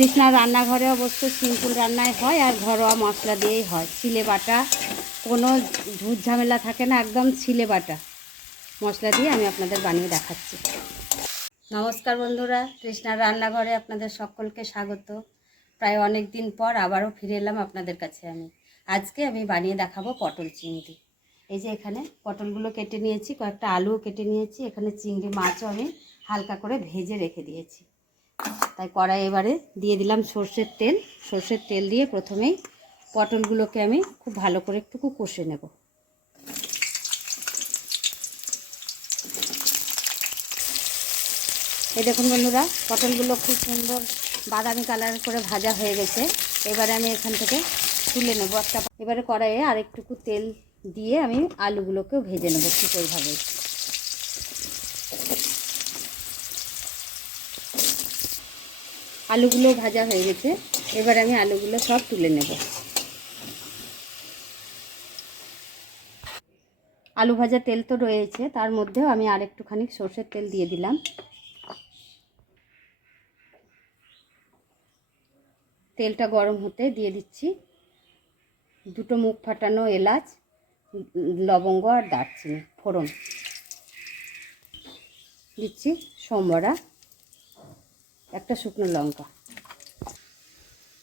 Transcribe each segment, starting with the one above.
তৃষ্ণার রান্নাঘরে অবশ্য সিম্পল রান্নাই হয় আর ঘরোয়া মশলা দিয়েই হয়। ছিলে বাটা, কোনো ঝুট ঝামেলা থাকে না, একদম ছিলে বাটা মশলা দিয়ে আমি আপনাদের বানিয়ে দেখাচ্ছি। নমস্কার বন্ধুরা, তৃষ্ণার রান্নাঘরে আপনাদের সকলকে স্বাগত। প্রায় অনেক দিন পর আবারও ফিরে এলাম আপনাদের কাছে। আজকে আমি বানিয়ে দেখাবো পটল চিংড়ি। এই যে এখানে পটলগুলো কেটে নিয়েছি, কয়েকটা আলুও কেটে নিয়েছি, এখানে চিংড়ি মাছও আমি হালকা করে ভেজে রেখে দিয়েছি। তাই কড়াই এবারে দিয়ে দিলাম সর্ষের তেল। সর্ষের তেল দিয়ে প্রথমেই পটলগুলোকে আমি খুব ভালো করে একটু কষে নেব। এই দেখুন বন্ধুরা, পটলগুলো খুব সুন্দর বাদামি কালার করে ভাজা হয়ে গেছে। এবারে আমি এখান থেকে তুলে নেব একটা। এবারে কড়াইয়ে আর একটু তেল দিয়ে আমি আলুগুলোকেও ভেজে নেব ঠিক ওইভাবে। আলুগুলো ভাজা হয়ে গেছে, এবার আমি আলুগুলো সব তুলে নেব। আলু ভাজা তেল তো রয়েছে, তার মধ্যেও আমি আর একটুখানি সর্ষের তেল দিয়ে দিলাম। তেলটা গরম হতে দিয়ে দিচ্ছি দুটো মুখ ফাটানো এলাচ, লবঙ্গ আর দারচিনি ফোড়ন দিচ্ছি, সোমবারা, একটা শুকনো লঙ্কা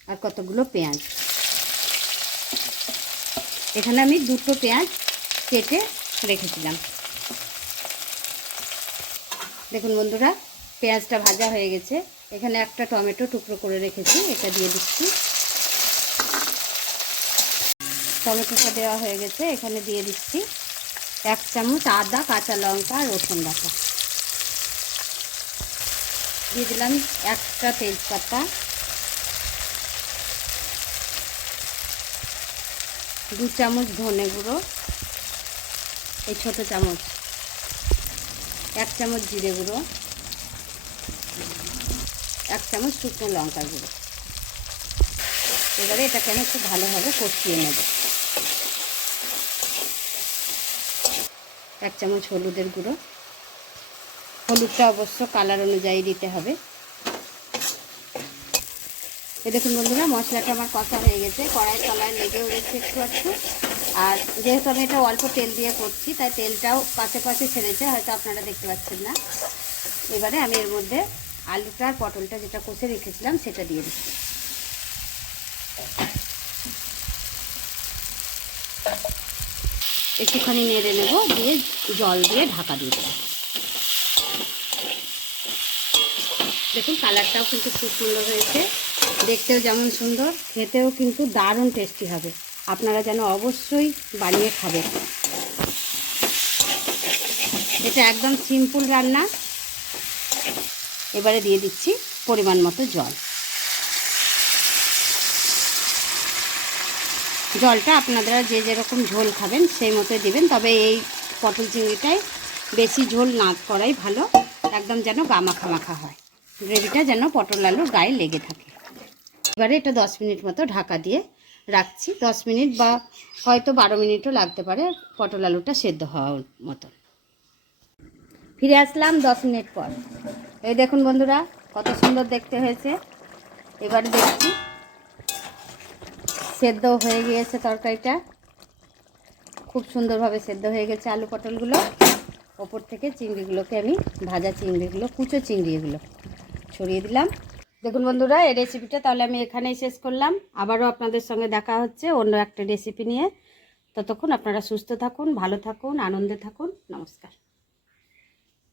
আর কতগুলো পেঁয়াজ। এখানে আমি দুটো পেঁয়াজ কেটে রেখেছিলাম। দেখুন বন্ধুরা, পেঁয়াজটা ভাজা হয়ে গেছে। এখানে একটা টমেটো টুকরো করে রেখেছি, এটা দিয়ে দিচ্ছি। টমেটোটা দেওয়া হয়ে গেছে, এখানে দিয়ে দিচ্ছি 1 চামচ আদা, কাঁচা লঙ্কা আর রসুন বাটা। দিয়ে দিলাম একটা তেজপাতা, 2 চামচ ধনে গুঁড়ো, এই ছোটো চামচ, 1 চামচ জিরে গুঁড়ো, 1 চামচ শুকনো লঙ্কা গুঁড়ো। এবারে এটাকে আমি খুব ভালোভাবে কষিয়ে নেব। 1 চামচ হলুদের গুঁড়ো, হলুদটা অবশ্য কালার অনুযায়ী দিতে হবে। এই দেখুন বন্ধুরা, মশলাটা আমার কষা হয়ে গেছে, কড়াই তলায় লেগেও গেছে একটু একটু। আর যেহেতু আমি এটা অল্প তেল দিয়ে করছি, তাই তেলটাও পাশে পাশে ছেড়েছে, হয়তো আপনারা দেখতে পাচ্ছেন না। এবারে আমি এর মধ্যে আলুটা আর পটলটা যেটা কষে রেখেছিলাম সেটা দিয়ে দিচ্ছি। একটুখানি নেড়ে নেব, দিয়ে জল দিয়ে ঢাকা দিয়ে দেবো। দেখুন কালারটাও কিন্তু খুব সুন্দর হয়েছে, দেখতেও যেমন সুন্দর, খেতেও কিন্তু দারুণ টেস্টি হবে। আপনারা যেন অবশ্যই বানিয়ে খাবেন। এটা একদম সিম্পল রান্না। এবারে দিয়ে দিচ্ছি পরিমাণ মতো জল। জলটা আপনারা যে যেরকম ঝোল খাবেন সেই মতো দিবেন, তবে এই পটল চিংড়িটায় বেশি ঝোল না করাই ভালো, একদম যেন গামাখা মাখা হয়, গ্রেভিটা যেন পটল আলুর গায়ে লেগে থাকে। এবারে এটা 10 মিনিট মতো ঢাকা দিয়ে রাখছি। 10 মিনিট বা হয়তো 12 মিনিটও লাগতে পারে পটল আলুটা সেদ্ধ হওয়ার মতো। ফিরে আসলাম 10 মিনিট পর। এই দেখুন বন্ধুরা, কত সুন্দর দেখতে হয়েছে। এবারে দেখছি সেদ্ধ হয়ে গিয়েছে, তরকারিটা খুব সুন্দরভাবে সেদ্ধ হয়ে গেছে। আলু পটলগুলো ওপর থেকে চিংড়িগুলোকে আমি ভাজা চিংড়িগুলো, কুচো চিংড়িগুলো ছড়িয়ে দিলাম। দেখুন বন্ধুরা, এই রেসিপিটা তাহলে আমি এখানেই শেষ করলাম। আবারও আপনাদের সঙ্গে দেখা হচ্ছে অন্য একটা রেসিপি নিয়ে। ততক্ষণ আপনারা সুস্থ থাকুন, ভালো থাকুন, আনন্দে থাকুন। নমস্কার।